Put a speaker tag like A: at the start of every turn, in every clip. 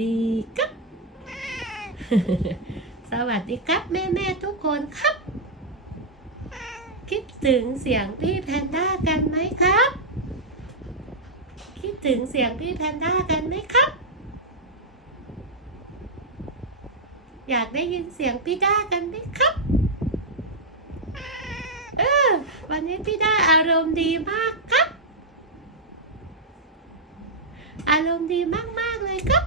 A: ดีครับ สวัสดีครับแม่แม่ทุกคนครับ คิดถึงเสียงพี่แพนด้ากันไหมครับ คิดถึงเสียงพี่แพนด้ากันไหมครับ อยากได้ยินเสียงพี่ด้ากันไหมครับเออวันนี้พี่ด้าอารมณ์ดีมากครับ อารมณ์ดีมาก ๆ เลยครับ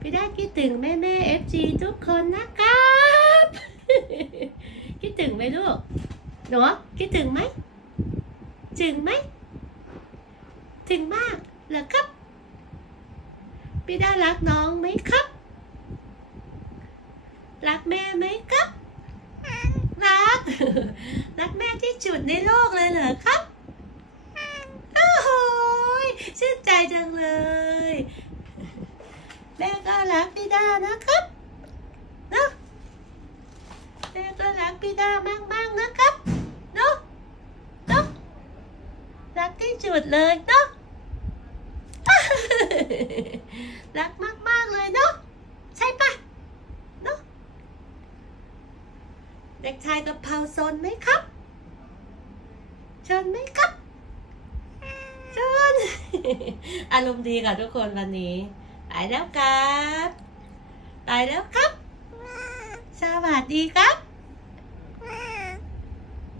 A: พี่ได้คิดถึงแม่แม่เอฟจีทุกคนนะครับ คิดถึงไหมลูกหนูคิดถึงไหมถึงไหมถึงมากเหรอครับ พี่ได้รักน้องไหมครับ รักแม่ไหมครับ รัก รักแม่ที่สุดในโลกเลยเหรอครับ โอ้โหชื่นใจจังเลย แม่ก็รักพี่ดานะครับเนะแม่ก็รักพี่ด้ากมากนะครับเนอะเนอะรักที่สุดเลยเนอะรักมากๆเลยเนอะใช่ปะเนอะเด็กชายกะเพราซนไหมครับชนไหมครับชนอารมณ์ดีกับทุกคนวันนี้ ไปแล้วครับ ไปแล้วครับ สวัสดีครับ